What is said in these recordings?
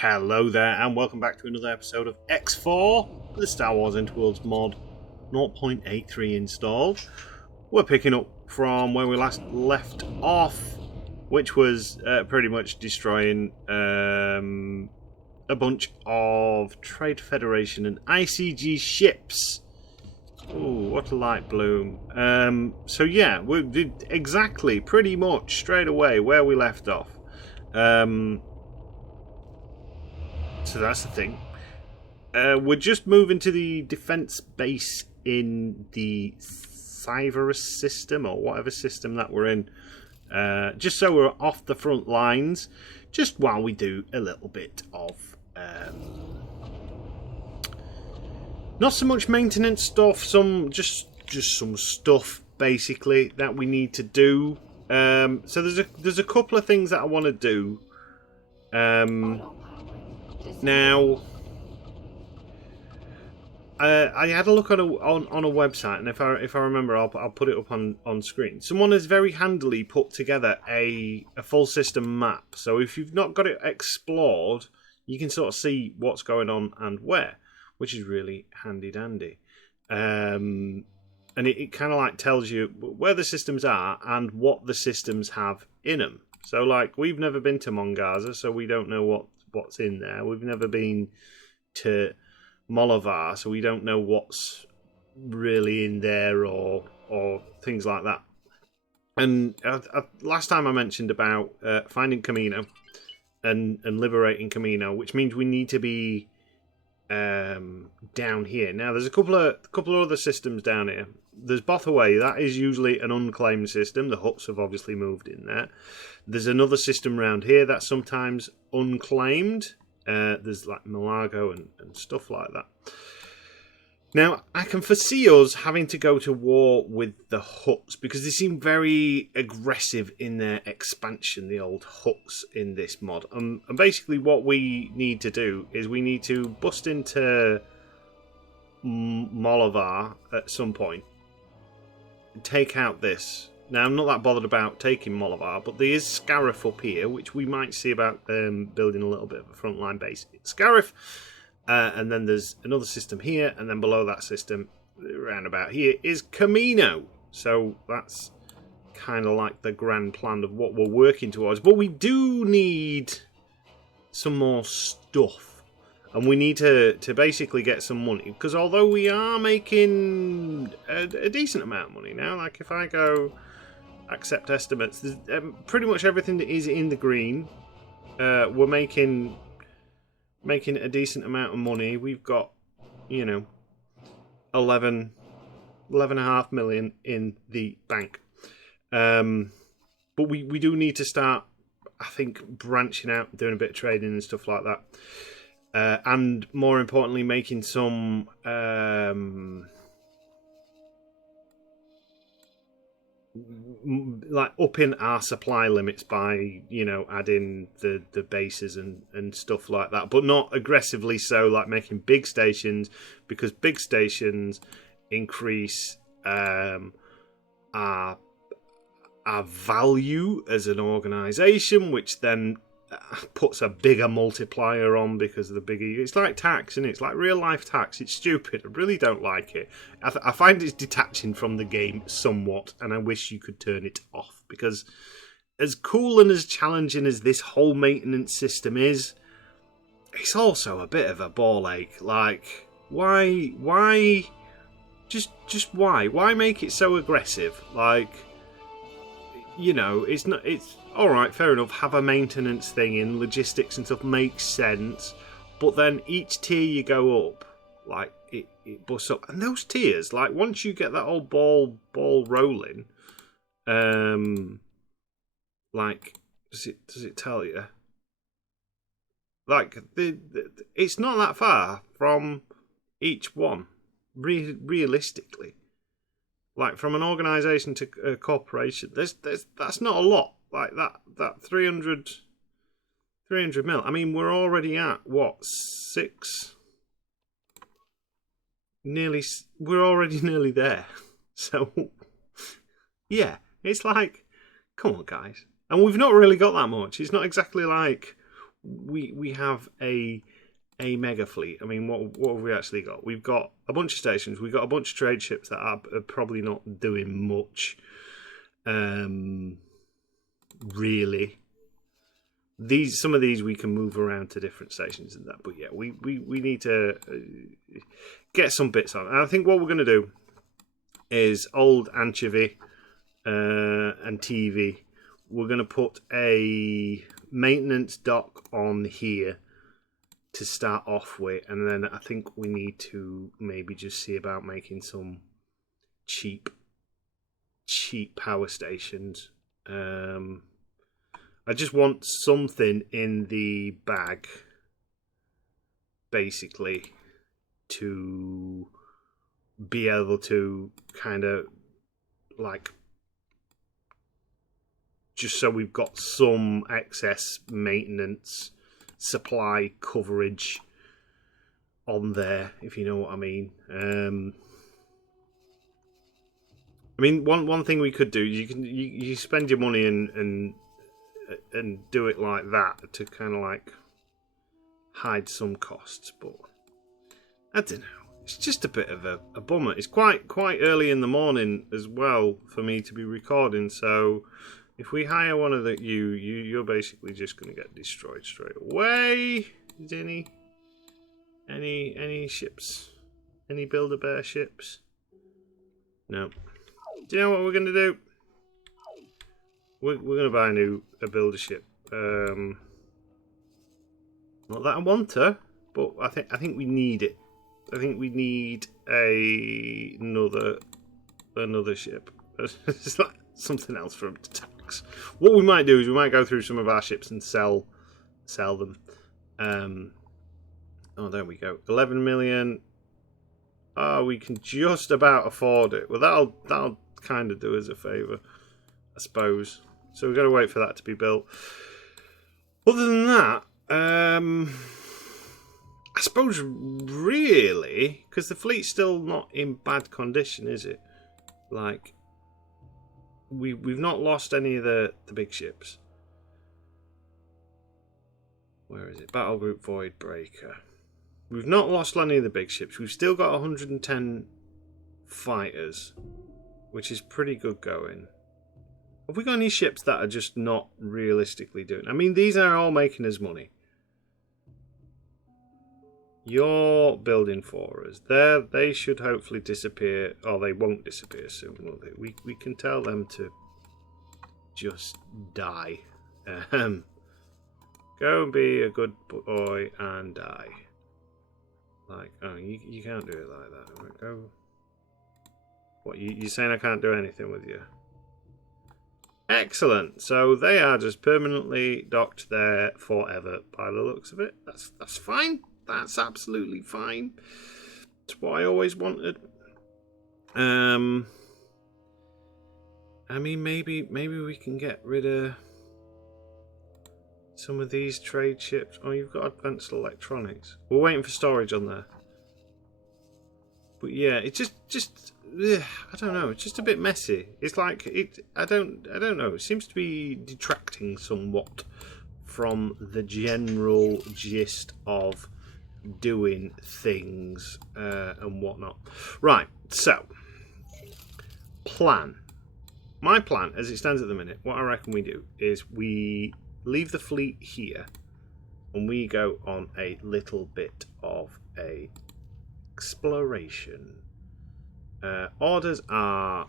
Hello there, and welcome back to another episode of X4, the Star Wars Interworlds mod 0.83 installed. We're picking up from where we last left off, which was pretty much destroying a bunch of Trade Federation and ICG ships. Ooh, what a light bloom. So yeah, we did exactly, pretty much, straight away where we left off. So that's the thing. We're just moving to the defense base in the Cyverus system, or whatever system that we're in. Just so we're off the front lines, just while we do a little bit of not so much maintenance stuff, just some stuff basically that we need to do. So there's a couple of things that I want to do. Now, I had a look on a website, and if I remember, I'll put it up on screen. Someone has very handily put together a full system map. So if you've not got it explored, you can sort of see what's going on and where, which is really handy dandy. And it kind of like tells you where the systems are and what the systems have in them. So like, we've never been to Mongaza, so we don't know what's in there. We've never been to Molivar, so we don't know what's really in there or things like that. And last time I mentioned about finding Kamino and liberating Kamino, which means we need to be down here. Now there's a couple of other systems down here. There's Bothaway, that is usually an unclaimed system. The Huts have obviously moved in there. There's another system around here that's sometimes unclaimed. There's like Malago and stuff like that. Now, I can foresee us having to go to war with the Huts because they seem very aggressive in their expansion, the old Huts in this mod. And basically what we need to do is we need to bust into Molivar at some point and take out this. Now, I'm not that bothered about taking Molivar, but there is Scarif up here, which we might see about building a little bit of a frontline base in Scarif. And then there's another system here, and then below that system, around about here, is Kamino. So that's kind of like the grand plan of what we're working towards. But we do need some more stuff. And we need to basically get some money. Because although we are making a decent amount of money now, like if I go accept estimates, there's pretty much everything that is in the green. We're making a decent amount of money. We've got, 11.5 million in the bank. But we do need to start, I think, branching out, doing a bit of trading and stuff like that. And more importantly, making some like upping our supply limits by adding the bases and stuff like that, but not aggressively so, like making big stations, because big stations increase our value as an organization, which then puts a bigger multiplier on because of the bigger. It's like tax, isn't it? It's like real life tax. It's stupid. I really don't like it. I find it's detaching from the game somewhat, and I wish you could turn it off, because as cool and as challenging as this whole maintenance system is, it's also a bit of a ball ache. Like, why just why make it so aggressive? Like, it's not. It's all right, fair enough. Have a maintenance thing in logistics and stuff makes sense, but then each tier you go up, like it busts up, and those tiers, like once you get that old ball rolling, like does it tell you? Like it's not that far from each one, realistically. Like from an organisation to a corporation, that's not a lot. Like that 300 mil. I mean, we're already at what, 6? We're already nearly there. So yeah, it's like, come on, guys. And we've not really got that much. It's not exactly like we have a mega fleet. I mean, what have we actually got? We've got a bunch of stations. We've got a bunch of trade ships that are probably not doing much. Really, some of these we can move around to different stations and that. But yeah, we need to get some bits on. And I think what we're going to do is old anchovy and TV. We're going to put a maintenance dock on here to start off with, and then I think we need to maybe just see about making some cheap power stations. I just want something in the bag, basically, to be able to kind of like, just so we've got some excess maintenance supply coverage on there, if you know what I mean. I mean, one thing we could do, you spend your money and do it like that to kind of like hide some costs, but I don't know. It's just a bit of a bummer. It's quite early in the morning as well for me to be recording, so if we hire one of you're basically just going to get destroyed straight away. Is there any ships? Any Build-A-Bear ships? No. Do you know what we're going to do? We're going to buy a builder ship. Not that I want her, but I think we need it. I think we need another ship. It's like something else for him to tax. What we might do is we might go through some of our ships and sell them. Oh, there we go. 11 million. Oh, we can just about afford it. Well, that'll kind of do us a favour, I suppose. So we've got to wait for that to be built. Other than that, I suppose really, because the fleet's still not in bad condition, is it? Like, we've not lost any of the big ships. Where is it? Battle Group Void Breaker. We've not lost any of the big ships. We've still got 110 fighters, which is pretty good going. Have we got any ships that are just not realistically doing? I mean, these are all making us money. You're building for us. They should hopefully disappear. Oh, they won't disappear soon, will they? We can tell them to just die. Go and be a good boy and die. Like, oh, you can't do it like that. Right, go. What, you're saying I can't do anything with you? Excellent. So they are just permanently docked there forever by the looks of it. That's fine. That's absolutely fine. That's what I always wanted. I mean, maybe we can get rid of some of these trade ships. Oh, you've got advanced electronics. We're waiting for storage on there. But yeah, it's just I don't know. It's just a bit messy. It's like I don't know. It seems to be detracting somewhat from the general gist of doing things and whatnot. Right. So, plan. My plan, as it stands at the minute, what I reckon we do is we leave the fleet here and we go on a little bit of a exploration. Orders are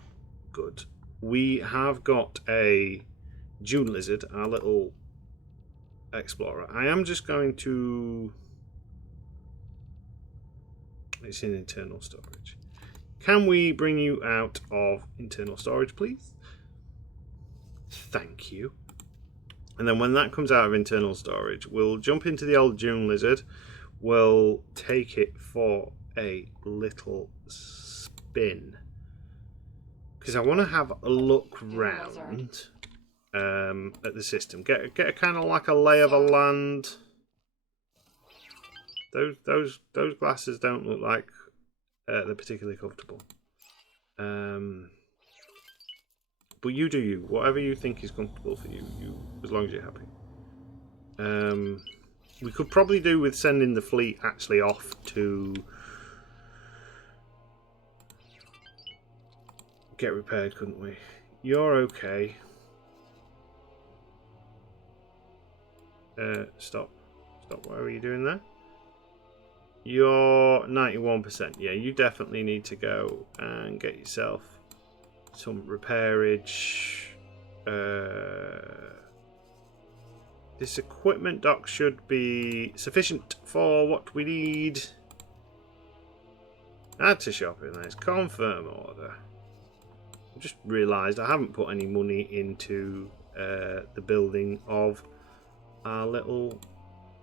good. We have got a June Lizard, our little explorer. I am just going to... It's in internal storage. Can we bring you out of internal storage, please? Thank you. And then when that comes out of internal storage, we'll jump into the old June Lizard. We'll take it for a little spin. Because I want to have a look round at the system. Get a kind of like a lay of a land. Those glasses don't look like they're particularly comfortable. But you do you. Whatever you think is comfortable for you, as long as you're happy. We could probably do with sending the fleet actually off to get repaired, couldn't we? You're okay. Stop. What are you doing there? You're 91%. Yeah, you definitely need to go and get yourself some repairage. This equipment dock should be sufficient for what we need. Add to shopping list. Confirm order. I just realised I haven't put any money into the building of our little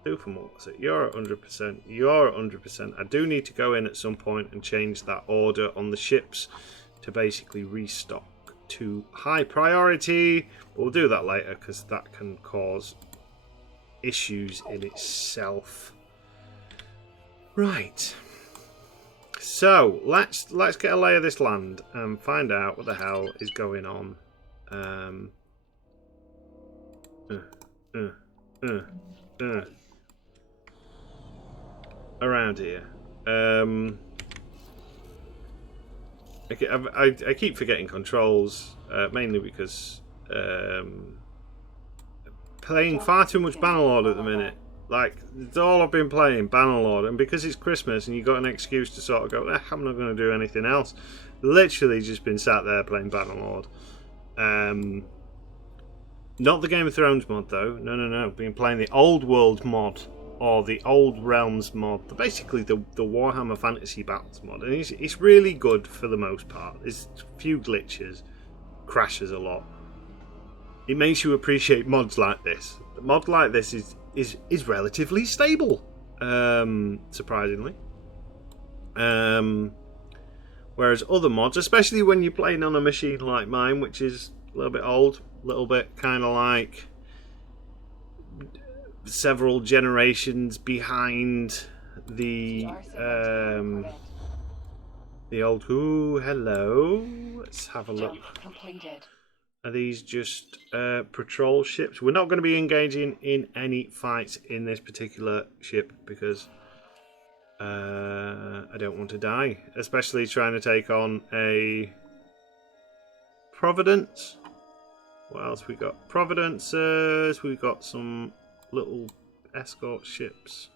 doofenwalk. So you're at 100%. You're at 100%. I do need to go in at some point and change that order on the ships to basically restock to high priority. But we'll do that later because that can cause issues in itself. Right. So let's get a lay of this land and find out what the hell is going on. Around here. I keep forgetting controls, mainly because playing far too much Bannerlord at the minute. Like, it's all I've been playing, Bannerlord, and because it's Christmas and you've got an excuse to sort of go, I'm not going to do anything else. Literally just been sat there playing Bannerlord. Not the Game of Thrones mod, though. No. Been playing the Old World mod, or the Old Realms mod. Basically, the Warhammer Fantasy Battles mod. And it's really good for the most part. There's a few glitches, crashes a lot. It makes you appreciate mods like this. A mod like this is relatively stable, surprisingly. Whereas other mods, especially when you're playing on a machine like mine, which is a little bit old, a little bit kind of like several generations behind the old. Ooh, hello. Let's have a look. Are these just patrol ships? We're not going to be engaging in any fights in this particular ship because I don't want to die, especially trying to take on a Providence. What else we got? Providences. We've got some little escort ships.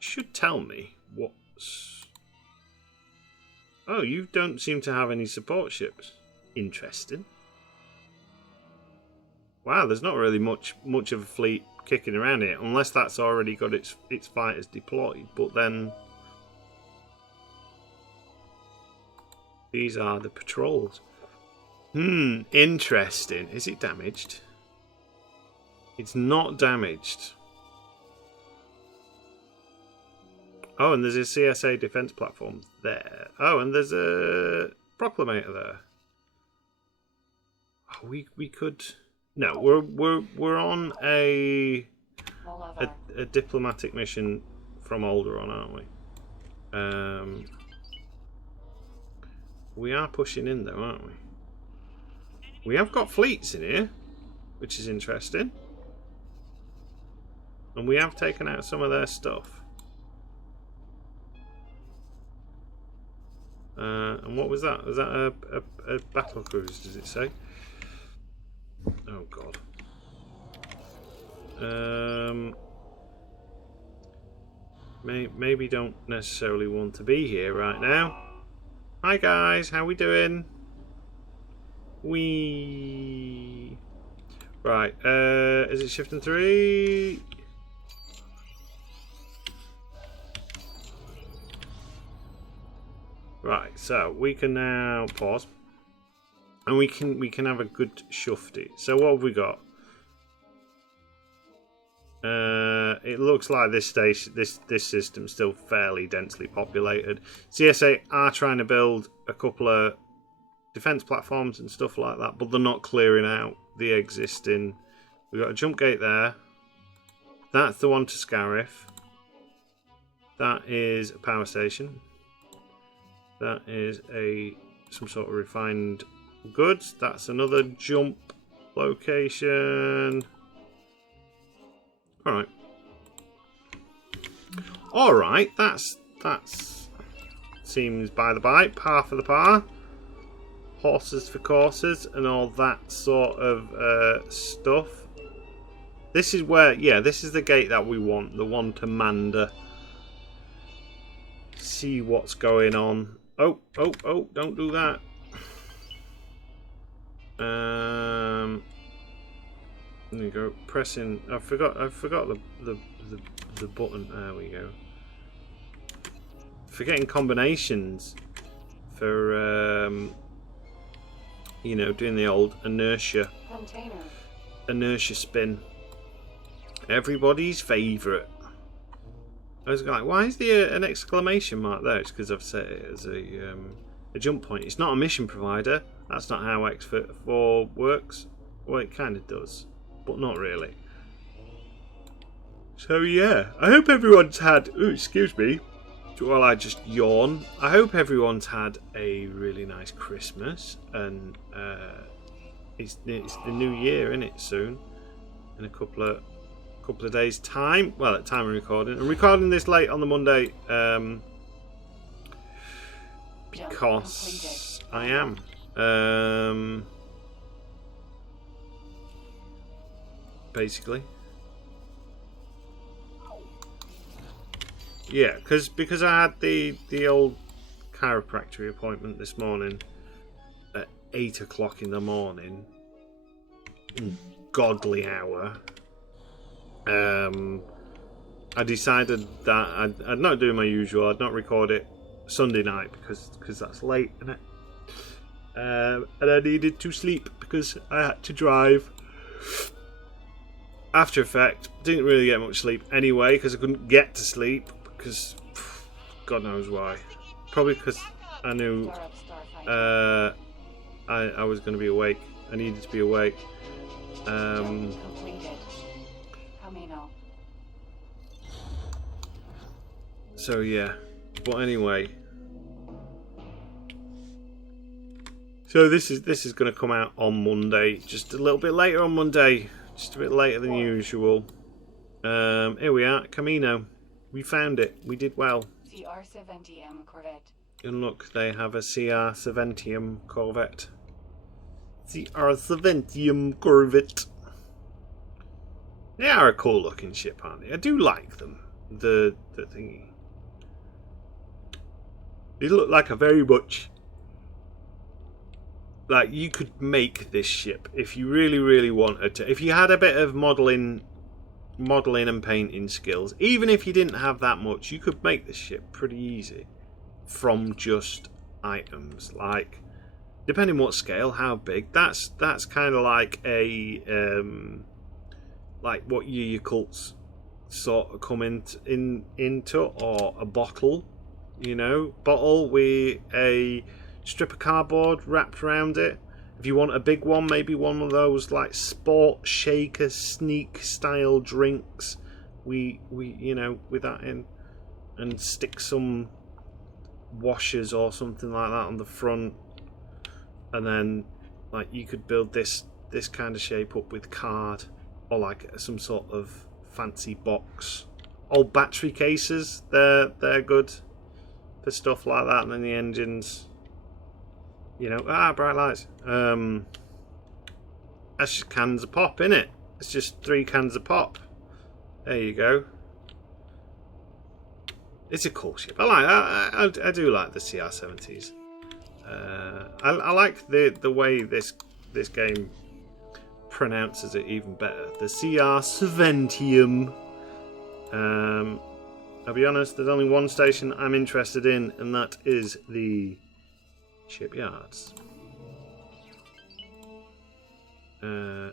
Should tell me what's. Oh, you don't seem to have any support ships. Interesting. Wow, there's not really much of a fleet kicking around here, unless that's already got its fighters deployed. But then these are the patrols. Interesting. Is it damaged? It's not damaged. Oh, and there's a CSA defense platform there. Oh, and there's a proclamator there. Oh, we could. No, we're on a diplomatic mission from Alderaan, aren't we? We are pushing in though, aren't we? We have got fleets in here, which is interesting. And we have taken out some of their stuff. And what was that? Was that a battle cruise, does it say? Oh, God. Maybe don't necessarily want to be here right now. Hi, guys. How we doing? Right. Is it shifting 3? Right. So we can now pause. And we can have a good shufty. So what have we got? It looks like this system's still fairly densely populated. CSA are trying to build a couple of defense platforms and stuff like that, but they're not clearing out the existing. We've got a jump gate there. That's the one to Scarif. That is a power station. That is some sort of refined goods. That's another jump location. Alright. Alright, that's seems by the by, par for the par. Horses for courses and all that sort of stuff. This is where, yeah, this is the gate that we want, the one to Manda. See what's going on. Oh, don't do that. There you go. Pressing. I forgot the button. There we go. Forgetting combinations for you know, doing the old inertia spin. Everybody's favourite. I was like, why is there an exclamation mark there? It's because I've set it as a jump point. It's not a mission provider. That's not how X4 works. Well, it kind of does, but not really. So yeah, I hope everyone's had. Ooh, excuse me. While I just yawn. I hope everyone's had a really nice Christmas, and it's the new year, isn't it? Soon, in a couple of days' time. Well, at time of recording, I'm recording this late on the Monday because I am basically. Yeah, because I had the old chiropractor appointment this morning at 8 o'clock in the morning, godly hour. I decided that I'd not do my usual. I'd not record it Sunday night because that's late, isn't it? And I needed to sleep because I had to drive. After effect, didn't really get much sleep anyway because I couldn't get to sleep. Because God knows why. Probably because I knew I was going to be awake. I needed to be awake. Kamino. So yeah. But anyway. So this is going to come out on Monday. Just a little bit later on Monday. Just a bit later than usual. Here we are, Kamino. We found it. We did well. CR-70M Corvette. And look, they have a CR-70M Corvette. CR-70M Corvette. They are a cool looking ship, aren't they? I do like them. The thingy. They look like a very much... Like, you could make this ship if you really, really wanted to. If you had a bit of modelling and painting skills, even if you didn't have that much, you could make this ship pretty easy from just items. Like, depending what scale, how big, that's kind of like a like what your cults sort of come into, or a bottle, you know, bottle with a strip of cardboard wrapped around it. If you want a big one, maybe one of those like sport shaker sneak style drinks, we you know, with that in, and stick some washers or something like that on the front, and then like you could build this kind of shape up with card, or like some sort of fancy box. Old battery cases, they're good for stuff like that, and then the engines. You know, bright lights. That's just cans of pop, innit? It's just 3 cans of pop. There you go. It's a cool ship. I do like the CR-70s. I like the way this game pronounces it even better. The CR-70M. I'll be honest, there's only one station I'm interested in, and that is the shipyards,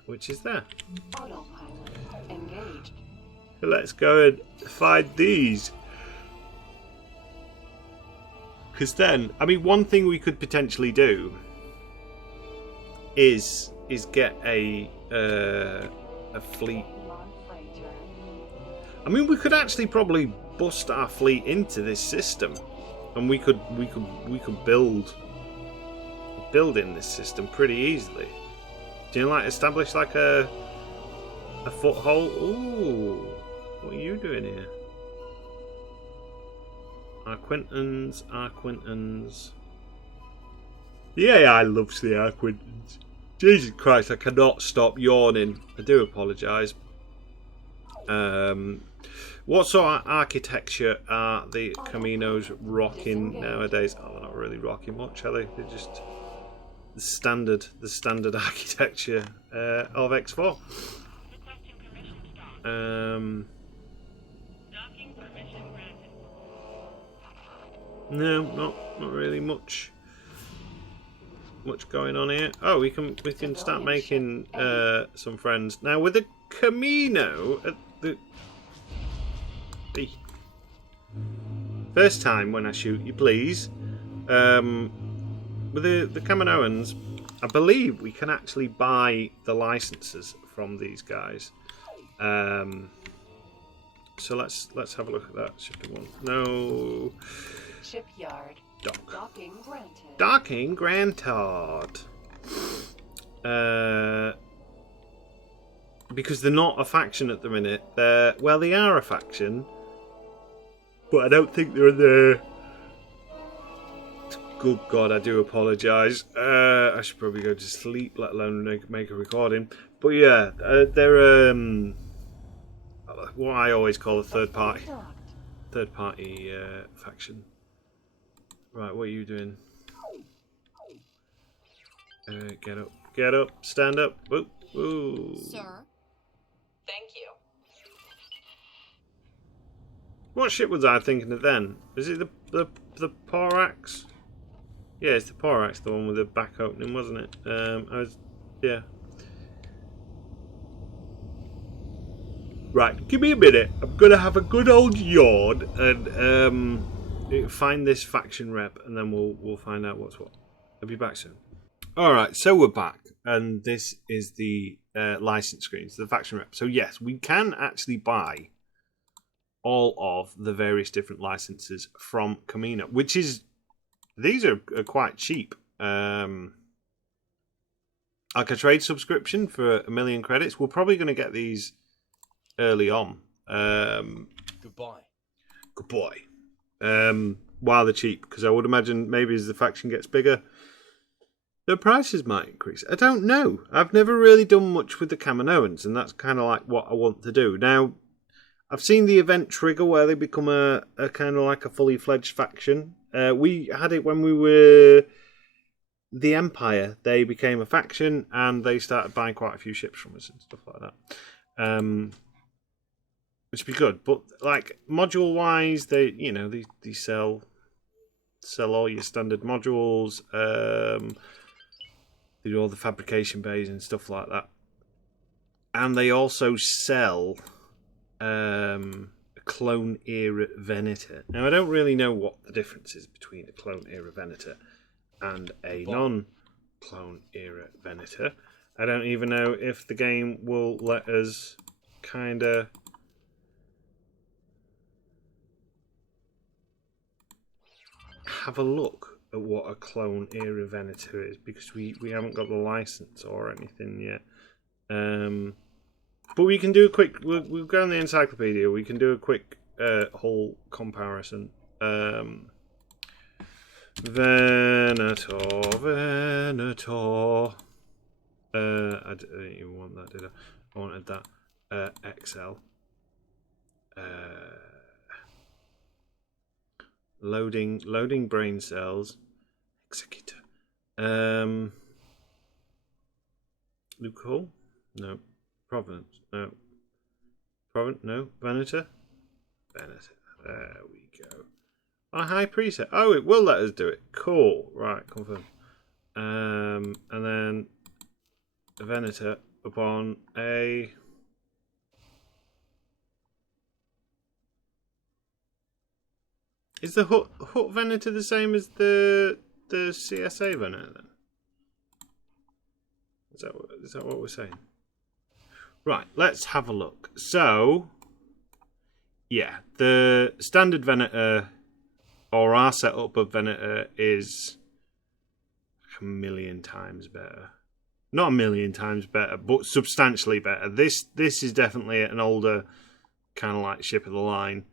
which is there. Engaged. Let's go and find these, because then, I mean, one thing we could potentially do is get a fleet. I mean, we could actually probably bust our fleet into this system, and we could build in this system pretty easily. Do you like establish like a foothold? Ooh, What are you doing here? Arquintons. The AI loves the Arquintons. Jesus Christ, I cannot stop yawning. I do apologise. What sort of architecture are the Caminos rocking nowadays? Oh, they're not really rocking much, are they? They're just the standard architecture of X4. No, not really much going on here. Oh, we can start making some friends now with the Kamino at the first time when I shoot you, please. With the Kaminoans, I believe we can actually buy the licenses from these guys. So let's have a look at that. Shipping one. No. Shipyard. Dock. Docking granted. Docking granted. Because they're not a faction at the minute. They are a faction, but I don't think they're in the. Good God, I do apologise. I should probably go to sleep, let alone make a recording. But yeah, they're what I always call a third party faction. Right, what are you doing? Get up, stand up. Woo. Sir, thank you. What ship was I thinking of then? Is it the Porax? Yeah, it's the Porax, the one with the back opening, wasn't it? Yeah. Right, give me a minute. I'm gonna have a good old yawn and find this faction rep, and then we'll find out what's what. I'll be back soon. All right, so we're back, and this is the license screen, so the faction rep. So yes, we can actually buy all of the various different licenses from Kamino, which is these are quite cheap. Like a trade subscription for 1 million credits. We're probably going to get these early on. Goodbye. While they're cheap, because I would imagine maybe as the faction gets bigger, the prices might increase. I don't know. I've never really done much with the Kaminoans, and that's kind of like what I want to do. Now, I've seen the event trigger where they become a kind of like a fully fledged faction. We had it when we were the Empire. They became a faction, and they started buying quite a few ships from us and stuff like that. Which would be good, but like module wise, they sell all your standard modules. They do all the fabrication bays and stuff like that, and they also sell a clone era Venator. Now I don't really know what the difference is between a clone era Venator and a non-clone era Venator. I don't even know if the game will let us kind of have a look at what a clone era Venator is, because we haven't got the license or anything yet. But we can do a quick. We'll go on the encyclopedia. We can do a quick whole comparison. Venator. I didn't even want that, did I? I wanted that XL. Loading brain cells. Executor. Loophole? No. Providence? No. No. Venator? There we go. A high preset. Oh, it will let us do it. Cool. Right, confirm. And then a Venator upon a. Is the Hut Venator the same as the CSA Venator then? Is that what we're saying? Right, let's have a look. So, yeah, the standard Venator, or our setup of Venator, is a million times better. Not a million times better, but substantially better. This is definitely an older kind of like ship of the line.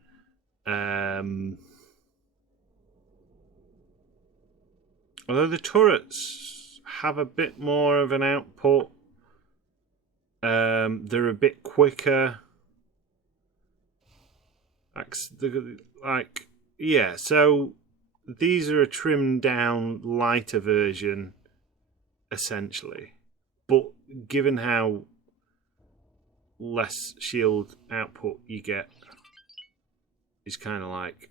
Although the turrets have a bit more of an output, they're a bit quicker. Yeah, so these are a trimmed down, lighter version, essentially. But given how less shield output you get, it's kind of like,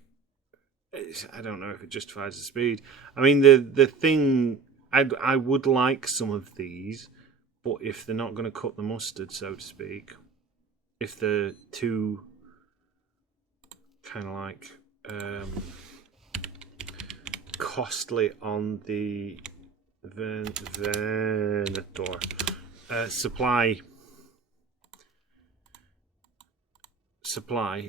I don't know if it justifies the speed. I mean, the thing, I would like some of these, but if they're not going to cut the mustard, so to speak, if they're too kind of like costly on the Venator supply,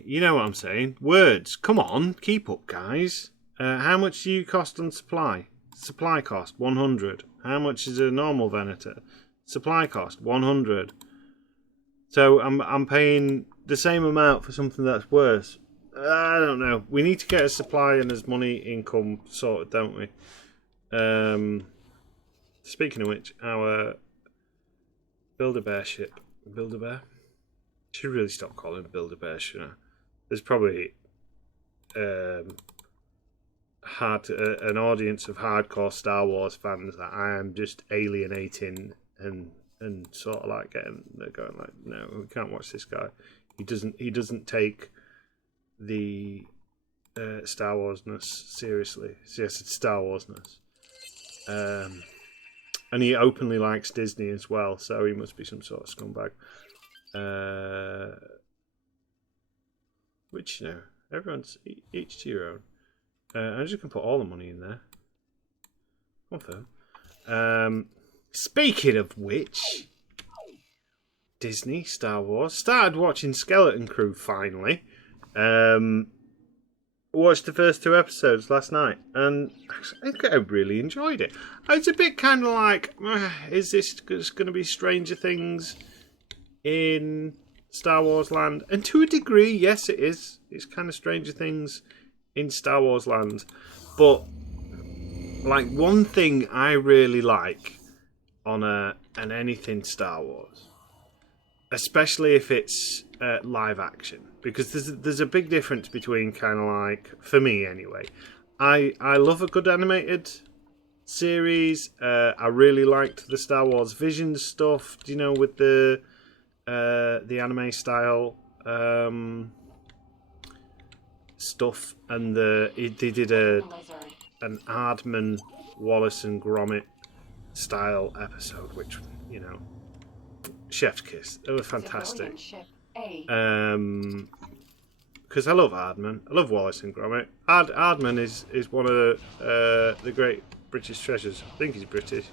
you know what I'm saying? Words, come on, keep up, guys. How much do you cost on supply? Supply cost 100. How much is a normal Venator? Supply cost 100. So I'm paying the same amount for something that's worse. I don't know. We need to get a supply and as money income sorted, don't we? Speaking of which, our Build-A-Bear ship. Build-A-Bear? Should really stop calling it Build-A-Bear, shouldn't I? There's probably an audience of hardcore Star Wars fans that I am just alienating and sort of like they're going like, no, we can't watch this guy. He doesn't take the Star Warsness seriously. Yes, it's Star Warsness. And he openly likes Disney as well, so he must be some sort of scumbag. Which, you know, everyone's each to your own. I'm just going to put all the money in there. Confirm. Speaking of which, Disney, Star Wars, started watching Skeleton Crew finally. Watched the first 2 episodes last night, and I really enjoyed it. It's a bit kind of like, is this just going to be Stranger Things in Star Wars land? And to a degree, yes, it is. It's kind of Stranger Things in Star Wars land. But like, one thing I really like on an anything Star Wars, especially if it's live action, because there's a big difference between kind of like, for me anyway, I love a good animated series. I really liked the Star Wars Vision stuff, do you know, with the anime style stuff, and they did an Aardman, Wallace and Gromit style episode, which, you know, chef's kiss. They were fantastic. Because I love Aardman, I love Wallace and Gromit. Aardman is one of the great British treasures. I think he's British.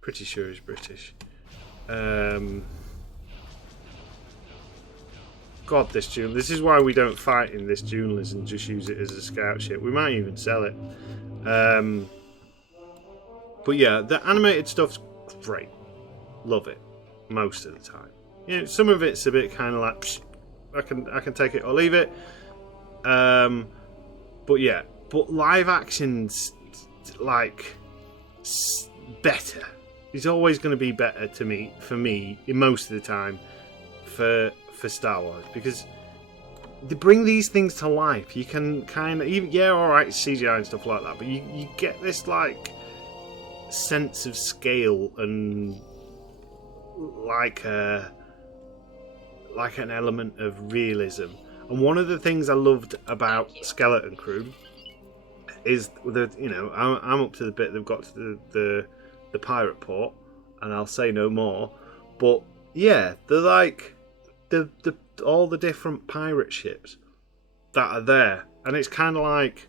Pretty sure he's British. God, this June. This is why we don't fight in this Juneless and just use it as a scout ship. We might even sell it. But yeah, the animated stuff's great. Love it most of the time. You know, some of it's a bit kind of like, psh, I can take it or leave it. But yeah, but live action's like better. It's always going to be better for me, most of the time, for Star Wars, because they bring these things to life. You can kind of, yeah, all right, CGI and stuff like that, but you get this like sense of scale and like an element of realism. And one of the things I loved about Skeleton Crew is that, you know, I'm up to the bit they've got to the pirate port, and I'll say no more. But yeah, they're like all the different pirate ships that are there, and it's kind of like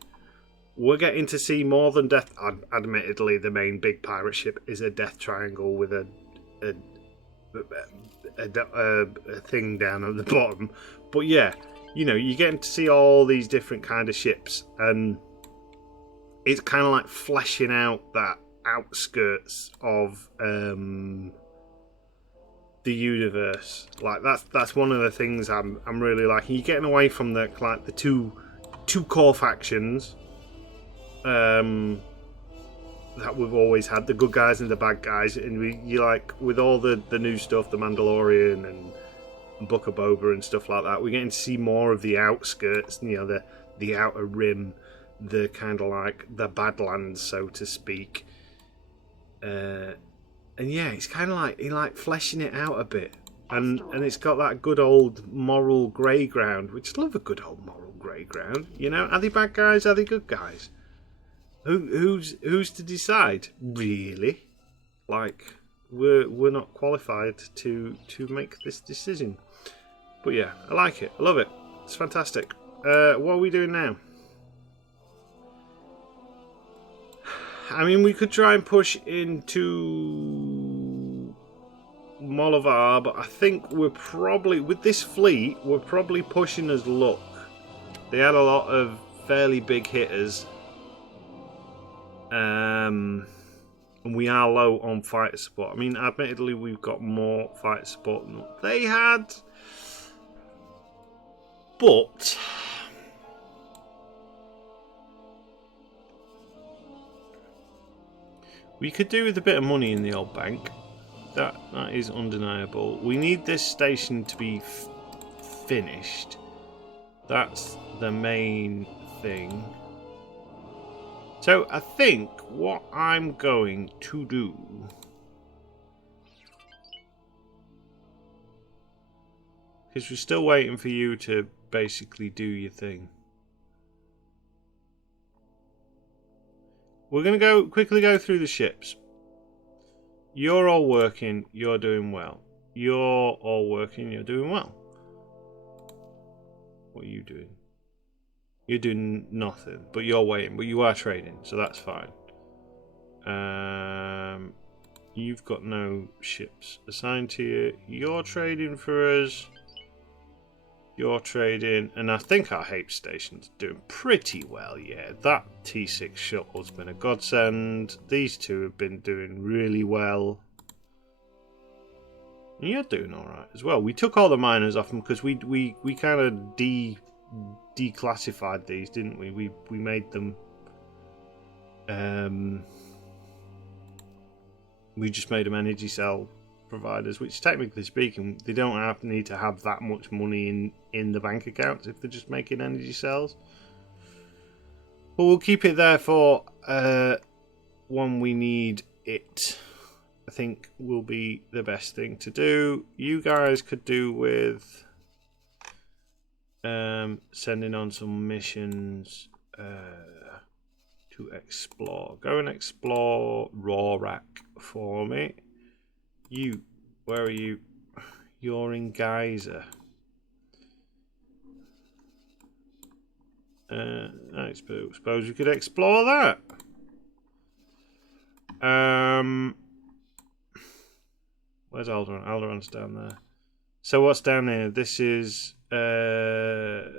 we're getting to see more than Death. Admittedly, the main big pirate ship is a Death Triangle with a thing down at the bottom. But yeah, you know, you're getting to see all these different kind of ships, and it's kind of like fleshing out that outskirts of the universe. Like that's one of the things I'm really liking. You're getting away from the two core factions that we've always had, the good guys and the bad guys, and you like with all the new stuff, the Mandalorian and Book of Boba and stuff like that, we're getting to see more of the outskirts, you know, the outer rim, the kind of like the Badlands, so to speak. And yeah, it's kind of like fleshing it out a bit, and it's got that good old moral grey ground, which I love a good old moral grey ground. You know, are they bad guys? Are they good guys? Who's to decide? Really? Like, we're not qualified to make this decision. But yeah, I like it. I love it. It's fantastic. What are we doing now? I mean, we could try and push into Molivar, but I think we're probably, with this fleet, we're probably pushing as luck. They had a lot of fairly big hitters. And we are low on fighter support. I mean, admittedly, we've got more fighter support than what they had. But we could do with a bit of money in the old bank. That is undeniable. We need this station to be finished. That's the main thing. So I think what I'm going to do because we're still waiting for you to basically do your thing. We're going to quickly go through the ships. You're all working, you're doing well. You're all working, you're doing well. What are you doing? You're doing nothing, but you're waiting. But you are trading, so that's fine. You've got no ships assigned to you. You're trading for us. You're trading, and I think our Hapes station's doing pretty well. Yeah, that T6 shuttle's been a godsend. These two have been doing really well. And you're doing all right as well. We took all the miners off them because we kind of declassified these, didn't we? We made them. We just made them energy cell providers, which technically speaking, they don't need to have that much money in the bank accounts if they're just making energy cells. But we'll keep it there for when we need it. I think will be the best thing to do. You guys could do with sending on some missions to explore. Go and explore Rorak for me. You, where are you? You're in Geyser. I suppose we could explore that. Where's Alderaan? Alderaan's down there. So what's down here? This is the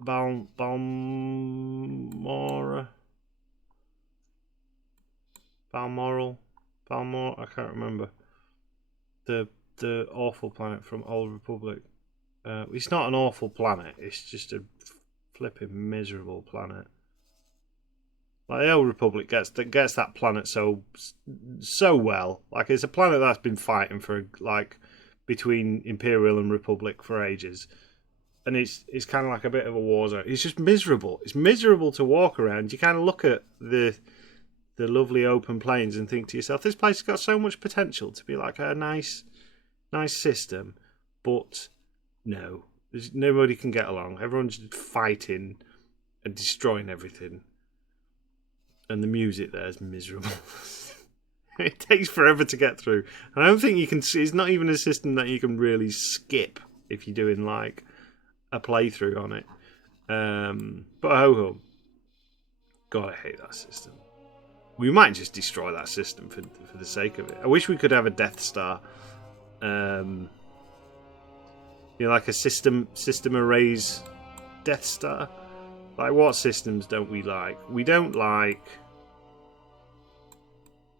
Balmoral. Balmor, I can't remember. The awful planet from Old Republic. It's not an awful planet. It's just a flipping miserable planet. Like the Old Republic gets that planet so well. Like it's a planet that's been fighting for like between Imperial and Republic for ages, and it's kind of like a bit of a war zone. It's just miserable. It's miserable to walk around. You kind of look at the lovely open plains and think to yourself, this place has got so much potential to be like a nice system, but no, nobody can get along. Everyone's just fighting and destroying everything, and the music there is miserable. It takes forever to get through. I don't think you can see. It's not even a system that you can really skip if you're doing like a playthrough on it. But ho. God, I hate that system. We might just destroy that system for the sake of it. I wish we could have a Death Star. Like a system arrays Death Star. Like what systems don't we like? We don't like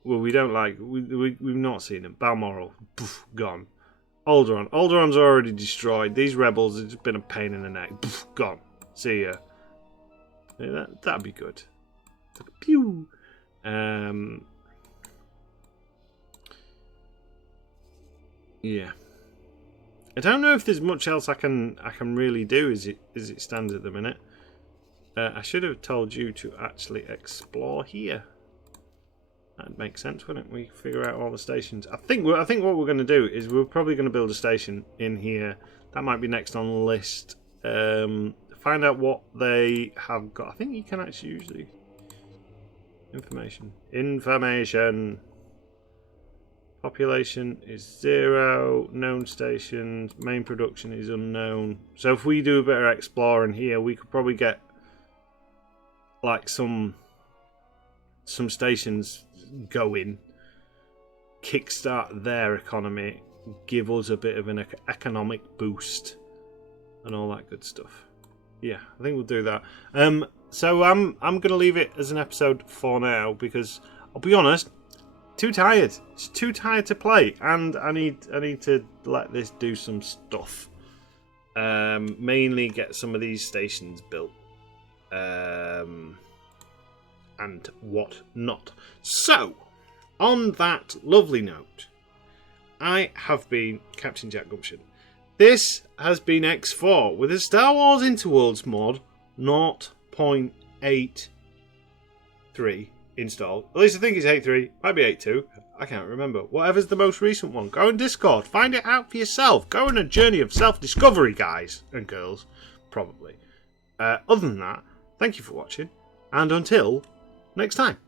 well, we don't like. We've not seen them. Balmoral, poof, gone. Alderaan. Alderaan's already destroyed. These rebels have just been a pain in the neck. Poof, gone. See ya. Yeah, that'd be good. Pew. Yeah. I don't know if there's much else I can really do as it stands at the minute. I should have told you to actually explore here. That'd make sense, wouldn't it? We figure out all the stations. I think what we're going to do is we're probably going to build a station in here. That might be next on the list. Find out what they have got. I think you can actually usually information. Population is 0. Known stations. Main production is unknown. So if we do a bit of exploring here, we could probably get like some stations going, kickstart their economy, give us a bit of an economic boost, and all that good stuff. Yeah, I think we'll do that. So I'm gonna leave it as an episode for now because I'll be honest, too tired. It's too tired to play, and I need to let this do some stuff. Mainly get some of these stations built. And what not. So, on that lovely note, I have been Captain Jack Gumption. This has been X4 with a Star Wars Interworlds mod 0.83 installed. At least I think it's 8.3, might be 8.2. I can't remember. Whatever's the most recent one. Go on Discord, find it out for yourself. Go on a journey of self-discovery, guys and girls, probably. Other than that, thank you for watching, and until next time.